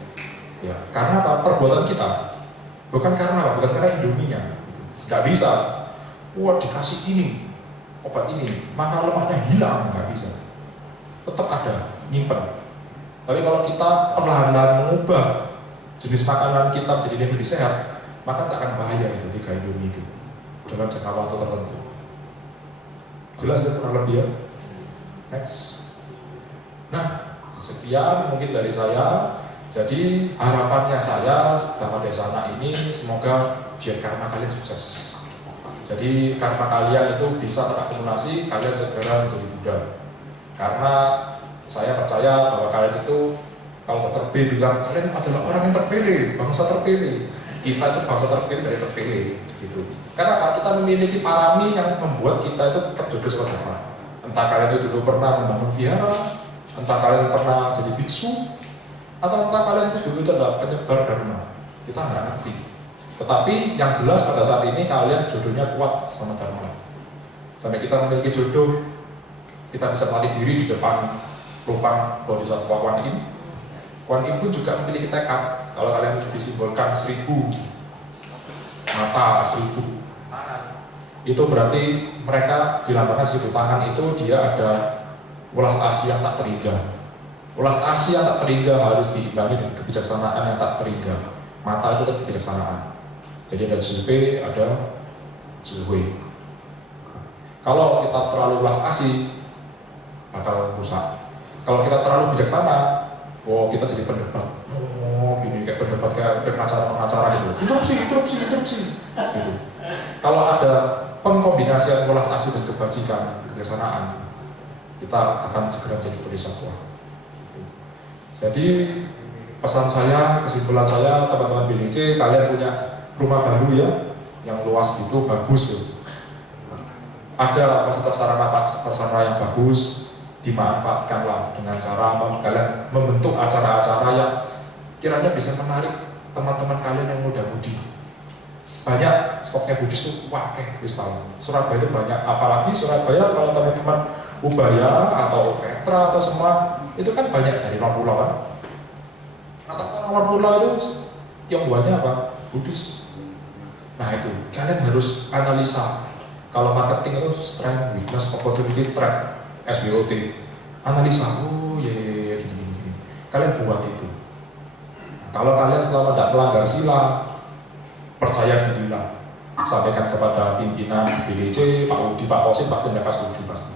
Ya, karena apa? Perbuatan kita, bukan karena Indominya. Nggak bisa. Wah dikasih ini, obat ini, maka lemaknya hilang, nggak bisa. Tetap ada, nyimpen. Tapi kalau kita perlahan-lahan mengubah jenis makanan kita menjadi lebih sehat, maka tak akan bahaya itu 3 Indomie itu dalam jangka waktu tertentu. Jelas ya kurang lebih ya. Next. Nah, sekian mungkin dari saya. Jadi harapannya saya dalam desa anak ini semoga biar karma kalian sukses. Jadi karma kalian itu bisa terakumulasi, kalian segera menjadi Buddha. Karena saya percaya bahwa kalian itu, kalau dokter B bilang kalian adalah orang yang terpilih, bangsa terpilih. Kita itu bangsa terpilih dari terpilih, gitu. Karena kita memiliki parami yang membuat kita itu terjodoh seperti apa. Entah kalian itu dulu pernah membangun vihara, entah kalian pernah jadi biksu, atau entah kalian itu dulu itu adalah penyebar dharma, kita nggak ngerti. Tetapi yang jelas pada saat ini kalian jodohnya kuat sama dharma. Sampai kita memiliki jodoh, kita bisa melatih diri di depan lubang bodhisattva Kuan Yin. Kuan Yin pun juga memiliki tekad. Kalau kalian disimbolkan 1000 mata, 1000 tangan, itu berarti mereka dilambangkan 1000 tangan itu dia ada welas asih yang tak terhingga. Welas asih yang tak terhingga harus diimbangi dengan kebijaksanaan yang tak terhingga. Mata itu kebijaksanaan. Jadi ada Zulpe, ada Zulwe. Kalau kita terlalu welas asih, bakal rusak. Kalau kita terlalu bijaksana, kita jadi pendebat. Ini kayak pendebat kayak pengacara gitu. Interupsi. Gitu. Kalau ada pengkombinasian welas asih dan kebajikan, kebijaksanaan, kita akan segera jadi bodhisattva. Jadi pesan saya, kesimpulan saya, teman-teman BDC, kalian punya rumah baru ya, yang luas itu bagus ya. Ada fasilitas sarana yang bagus, dimanfaatkanlah dengan cara kalian membentuk acara-acara yang kiranya bisa menarik teman-teman kalian yang muda-mudi. Banyak stoknya Buddhis itu wakeh, Surabaya itu banyak, apalagi Surabaya kalau teman-teman Ubaya atau Petra atau semua itu kan banyak dari luar pulau kan. Rata-rata luar pulau itu yang buatnya apa? Buddhis. Nah itu kalian harus analisa. Kalau marketing itu strength, weakness, opportunity, threat, SWOT. Analisa. Oh ya gini. Kalian buat itu. Nah, kalau kalian selama tidak melanggar sila, percaya dirilah. Sampaikan kepada pimpinan BDC, Pak Udi, Pak Kosin pasti mereka setuju pasti.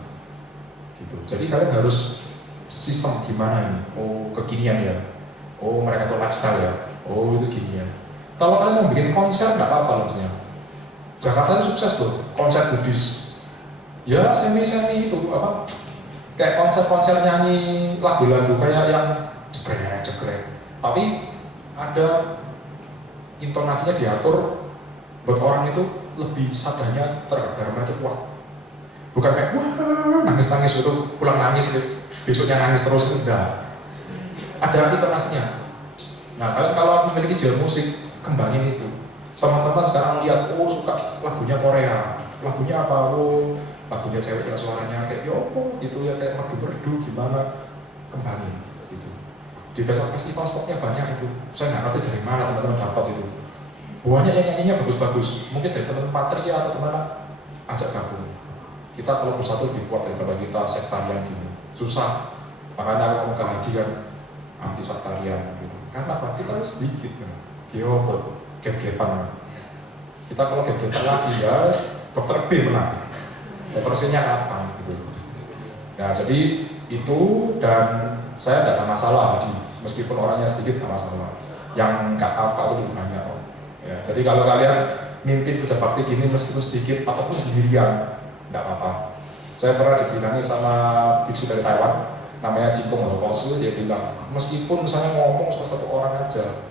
Gitu. Jadi kalian harus sistem gimana ini? Oh kekinian ya. Oh mereka tuh lifestyle ya. Oh itu gini ya. Kalau kalian mau bikin konser nggak apa-apa maksudnya. Jakarta itu sukses tuh konser Buddhis. Ya semi itu apa? Kayak konser nyanyi lagu-lagu kayak yang jegrek. Tapi ada intonasinya diatur buat orang itu lebih sadarnya terhadap dharma itu kuat. Bukan kayak wah nangis itu pulang nangis gitu. Besoknya nangis terus itu enggak. Ada intonasinya. Nah kalian kalau memiliki jiwa musik kembangin itu. Teman-teman sekarang lihat oh suka lagunya Korea, lagunya apa? Oh lagunya cewek yang suaranya kayak yopo gitu ya kayak merdu-merdu gimana kembangin gitu. Di festival stoknya banyak itu. Saya nggak ngerti dari mana teman-teman dapat itu. Banyak yang nyanyinya bagus-bagus. Mungkin dari teman-teman Patria atau teman ajak gabung. Kita kalau bersatu lebih kuat daripada kita sektarian gini. Susah. Makanya aku mau ke Haji kan anti sektarian gitu. Karena apa? Kita harus sedikit kan. Geopo, gap-gapan. Kita kalau gap-gapan lagi ya dokter B menang. Dokter C-nya apa gitu. Nah jadi itu dan saya tidak ada masalah Haji. Meskipun orangnya sedikit tidak masalah. Yang nggak apa itu lebih banyak. Ya, jadi kalau kalian mimpi kerja bakti gini meskipun sedikit ataupun sendirian tidak apa-apa. Saya pernah dibilangi sama biksu dari Taiwan, namanya Jipong Holokosu, dia bilang, meskipun misalnya ngomong sama satu orang aja,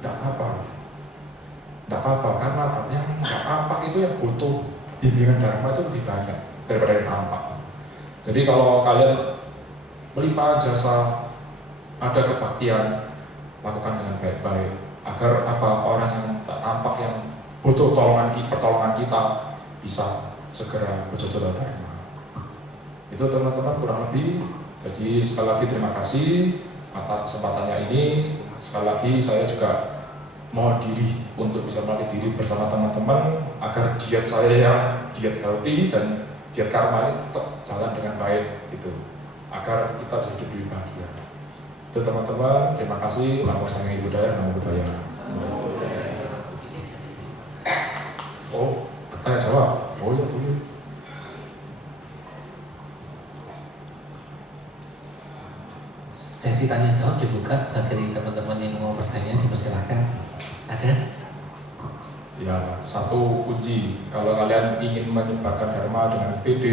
tidak apa-apa, karena yang tidak apa itu yang butuh bimbingan dharma itu lebih banyak daripada yang nampak. Jadi kalau kalian melimpahkan jasa, ada kebaktian, lakukan dengan baik-baik, agar apa orang yang tak nampak yang butuh pertolongan kita bisa segera berjodoh dharma. Itu teman-teman kurang lebih. Jadi sekali lagi terima kasih atas kesempatannya ini. Sekali lagi saya juga mau diri untuk bisa melatih diri bersama teman-teman agar diet saya yang diet healthy dan diet karma ini tetap jalan dengan baik gitu. Agar kita bisa hidup lebih bahagia. Itu teman-teman, terima kasih. Namo Sanghyang Buddhaya, Namo Buddhaya. Oh, tanya jawab. Oh ya boleh. Sesi tanya jawab dibuka bagi teman-teman yang mau bertanya, dipersilakan. Ada? Ya, satu kunci. Kalau kalian ingin menyebarkan dharma dengan PD,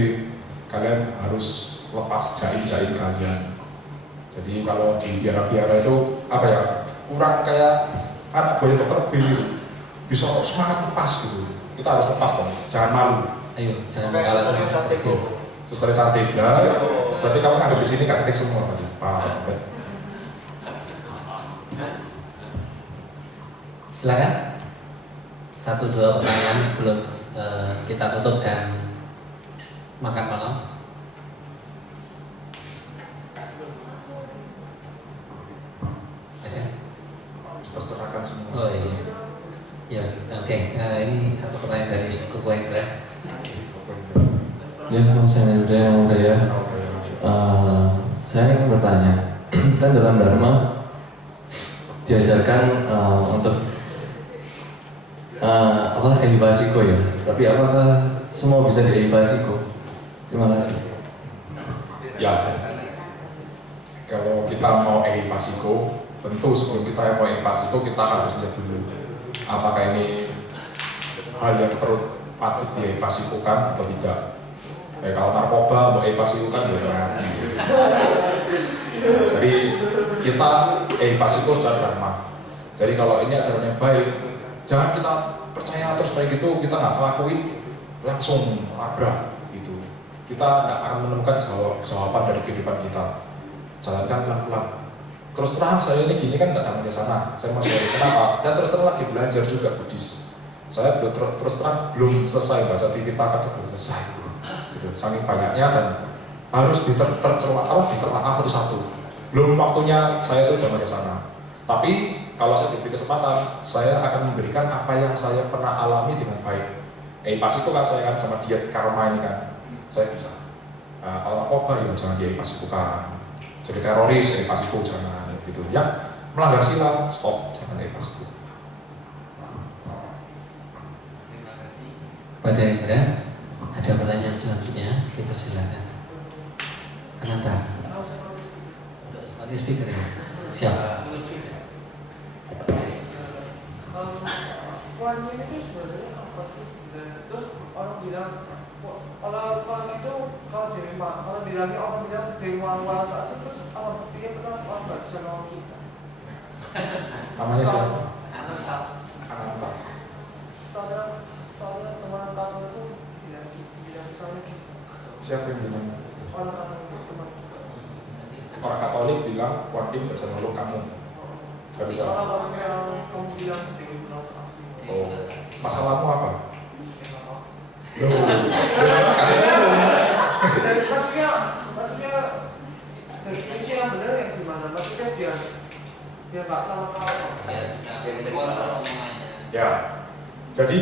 kalian harus lepas jaim-jaim kalian. Jadi kalau di biara-biara itu apa ya? Kurang kayak anak buahnya dokter B gitu. Bisa semangat lepas gitu. Kita harus lepas dong. Jangan malu. Ayo, jangan Kayak kalah. suster cantik kok. Suster cantik ya. Berarti kamu ngadep di sini cantik semua tadi. Pak. Silakan. 1-2 pertanyaan sebelum kita tutup dan makan malam. Ada? Tercerahkan semua. Oh iya. Ya, oke. Ini satu pertanyaan dari Kuku Hendra. Ya, Bang Sanghyang Buddhaya, Namo Buddhaya. Saya ingin bertanya, kan dalam Dharma diajarkan untuk edipasiko ya, tapi apakah semua bisa diedipasiko? Terima kasih. Ya, kalau kita mau edipasiko, tentu sebelum kita mau edipasiko kita harus lihat dulu apakah ini hal yang perlu patut diedipasikokan atau tidak. Kalau narkoba mau edipasikokan ya. Jadi kita edipasiko secara dharma. Jadi kalau ini ajarannya baik, jangan kita percaya terus baik itu kita nggak ngelakuin langsung nabrak gitu. Kita nggak akan menemukan jawaban dari kehidupan kita. Jalankan pelan-pelan. Terus terang saya ini gini kan nggak namanya sana. Saya masih kenapa? Saya terus terang lagi belajar juga Buddhis. Saya terus terang belum selesai baca Tipitaka, belum selesai. Gitu. Saking banyaknya dan harus ditelaah satu-satu. Belum waktunya saya itu udah ke sana. Tapi kalau saya diberi kesempatan, saya akan memberikan apa yang saya pernah alami dengan baik. Pas itu kan saya kan sama diet karma ini kan, saya bisa. Kalau narkoba ya jangan pas itu kan. Jadi teroris pas itu jangan gitu. Yang melanggar sila stop, jangan pas itu. Terima kasih kepada Indra. Ada pertanyaan selanjutnya, kita silakan. Ananta, untuk sebagai speaker ya. Siap. One ini tuh sebenarnya apa sih sebenarnya? Terus orang bilang kalau itu kalau bilangnya orang bilang dewa kuasa terus apa buktinya benar orang nggak bisa nolong kita? Namanya siapa? Ananta. Ananta. Soalnya teman kamu itu bilang misalnya gitu. Siapa yang bilang? Orang kamu teman. Orang Katolik bilang Wadim bisa nolong kamu. Gak bisa. Orang yang kamu bilang dewa kuasa. Oh, masalahmu apa? Dan maksudnya definisi yang benar yang gimana? Maksudnya dia nggak salah kalau Ya, jadi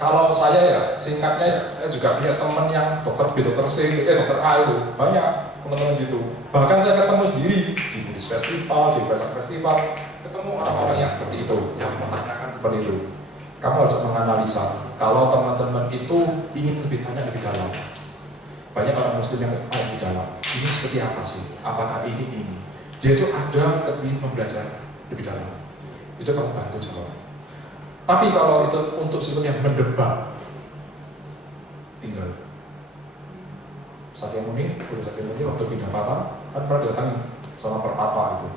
kalau saya ya singkatnya ya, saya juga punya teman yang dokter B, dokter C, dokter A itu banyak teman-teman gitu. Bahkan saya ketemu sendiri di Buddhist Festival, di Vesak Festival, ketemu orang-orang yang seperti itu, yang menanyakan seperti itu. Kamu harus menganalisa kalau teman-teman itu ingin lebih tanya lebih dalam. Banyak orang Muslim yang lebih dalam. Ini seperti apa sih? Apakah ini? Dia itu ada keinginan membelajar lebih dalam. Itu kamu bantu jawab. Tapi kalau itu untuk sifatnya mendebat, tinggal. Sakyamuni waktu pindah patah kan pernah didatangi sama pertapa itu.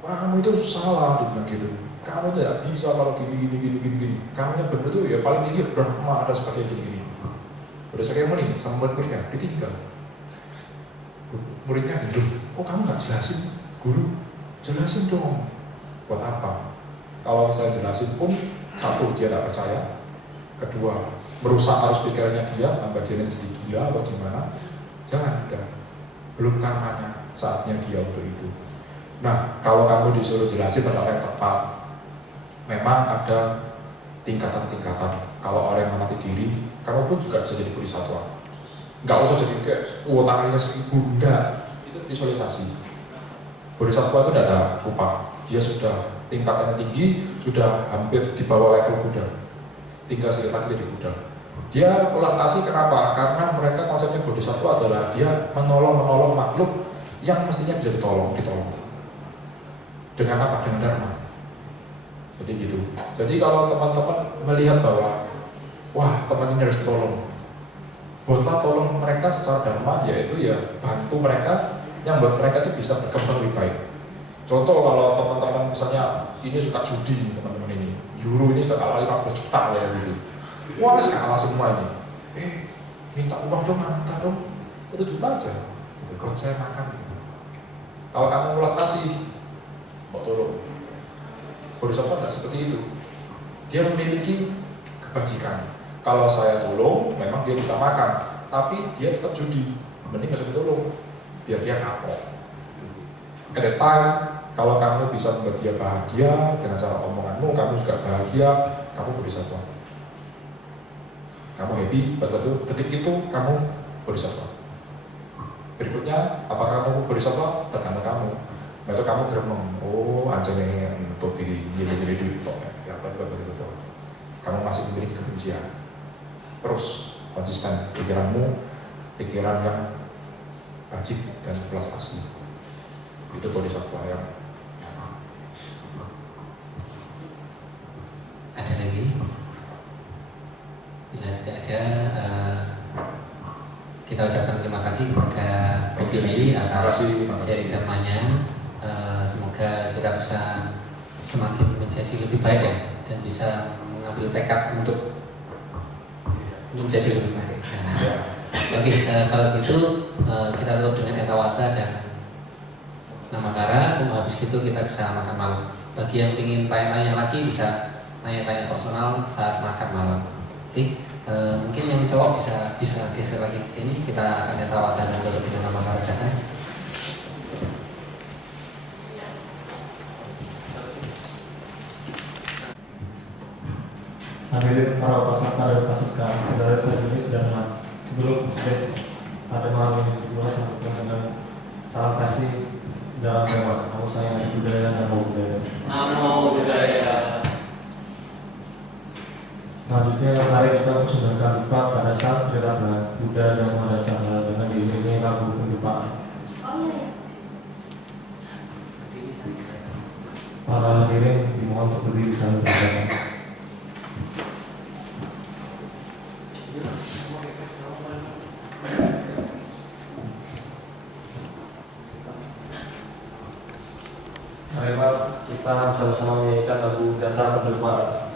Wah, kamu itu salah, dia bilang gitu. Kamu tidak bisa kalau gini. Kamu yang benar tuh ya paling tinggi Brahma ada sebagai gini. Udah Sakyamuni sama murid-muridnya ditinggal. Muridnya gitu, kok kamu nggak jelasin? Guru, jelasin dong. Buat apa? Kalau saya jelasin pun, satu dia tidak percaya, kedua merusak arus pikirannya dia, tambah dia jadi gila atau gimana? Jangan, udah. Belum karmanya saatnya dia untuk itu. Nah, kalau kamu disuruh jelasin tentang yang tepat, memang ada tingkatan-tingkatan. Kalau orang yang mati diri, kamu pun juga bisa jadi bodhisattva. Nggak usah jadi kayak, tangannya 1000, enggak. Itu visualisasi. Bodhisattva itu tidak ada rupa. Dia sudah tingkatannya tinggi, sudah hampir di bawah level Buddha. Tinggal sedikit lagi jadi Buddha. Dia welas asih kenapa? Karena mereka konsepnya bodhisattva adalah dia menolong makhluk yang mestinya bisa ditolong. Dengan apa? Dengan dharma. Jadi gitu. Jadi kalau teman-teman melihat bahwa wah teman ini harus ditolong, buatlah tolong mereka secara dharma, yaitu ya bantu mereka yang buat mereka itu bisa berkembang lebih baik. Contoh kalau teman-teman misalnya ini suka judi, teman-teman ini Euro ini sudah kalah 15 juta ya gitu. Wah kalah semua ini. Minta uang dong, minta dong 1 juta aja. Gitu, buat saya makan. Gitu. Kalau kamu ulas kasih, mau tolong. Bodhisattva tidak seperti itu. Dia memiliki kebajikan. Kalau saya tolong, memang dia bisa makan, tapi dia tetap judi. Mending nggak usah ditolong, biar dia kapok. At the time, kalau kamu bisa membuat dia bahagia dengan cara omonganmu, kamu juga bahagia, kamu bodhisattva. Kamu happy, pada detik itu kamu bodhisattva. Berikutnya, apakah kamu bodhisattva? Tergantung kamu. Atau kamu gremeng, anjane untuk diri duit kok ya betul. Kamu masih memiliki kebencian. Terus konsisten pikiranmu, pikiran yang bajik dan belas asih. Itu bodhisattva yang ada lagi? Bila tidak ada, kita ucapkan terima kasih kepada Pak Billy atas sharing dharmanya. Semoga kita bisa semakin menjadi lebih baik ya, dan bisa mengambil tekad untuk menjadi lebih baik. Oke, kalau gitu kita tutup dengan Etawata dan Namakara. Habis itu kita bisa makan malam. Bagi yang ingin tanya-tanya lagi bisa tanya-tanya personal saat makan malam. Oke. Mungkin yang cowok bisa geser lagi ke sini. Kita akan tawarkan dulu dengan nama Barakatan. Hadirin para peserta dan peserta, saudara sejenis dan sebelum pada malam ini juga sampaikan dengan salam kasih dalam tema Namo Sayang Budaya dan Namo Budaya. Namo Budaya. Selanjutnya mari kita persembahkan Pak pada saat cerita Buddha dan Mahasangha dengan diiringi lagu pendukaan. Para hadirin dimohon untuk berdiri saling berjalan. Mari kita bersama-sama menyanyikan lagu Data Pendesmara.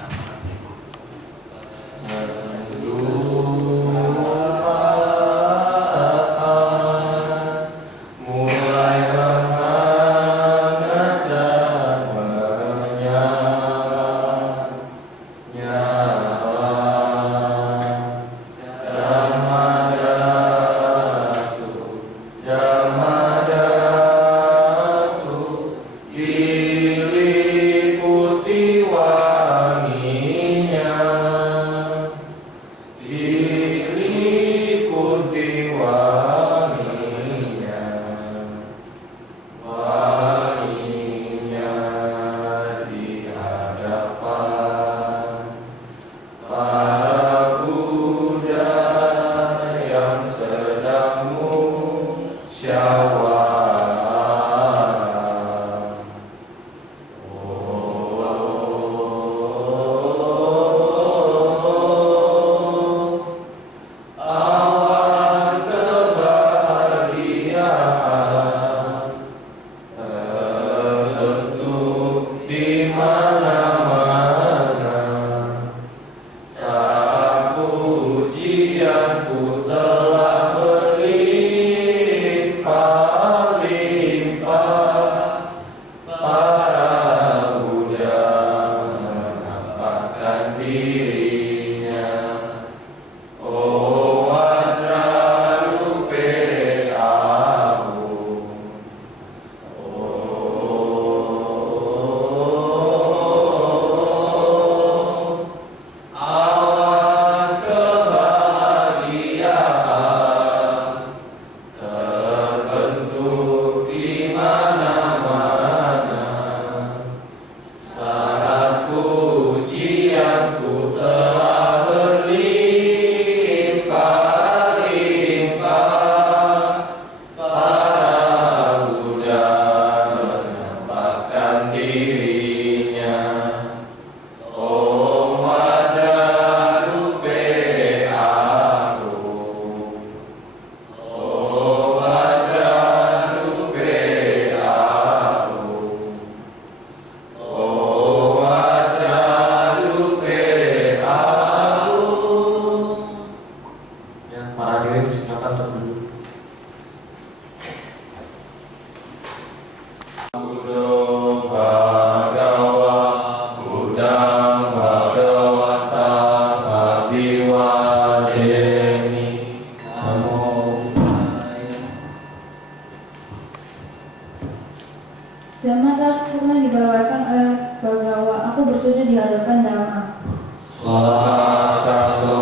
Dhamma telah sempurna dibawakan oleh Bagawa. Aku bersujud di hadapan Dhamma. Swakato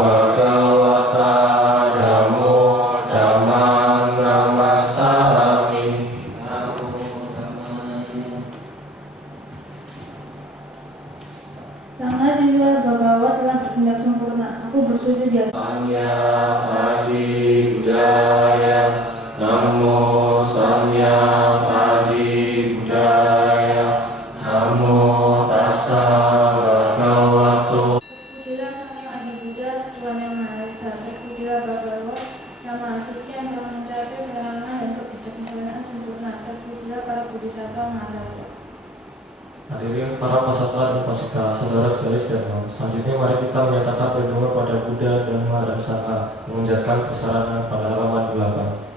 Bhagavata Namo Dhammang Namasami. Sang Mahasiswa Bagawa telah bertindak sempurna. Aku bersujud di hadapan Sanya Adi Budaya. Namo Sanya Adi Budaya. Namo Tassa Bhagavato. Terpujilah Sang Yang Adi Buddha, Tuhan Yang Maha Esa. Terpujilah Bagawa, Yang Maha Suci yang telah mencapai keterangan dan kebijaksanaan sempurna. Terpujilah para bodhisattva Mahasatwa. Hadirin para peserta dan peserta, saudara sekalian sekalian. Selanjutnya mari kita menyatakan berdoa pada Buddha, Dhamma, dan Sangha, mengucapkan kesarangan pada halaman 8.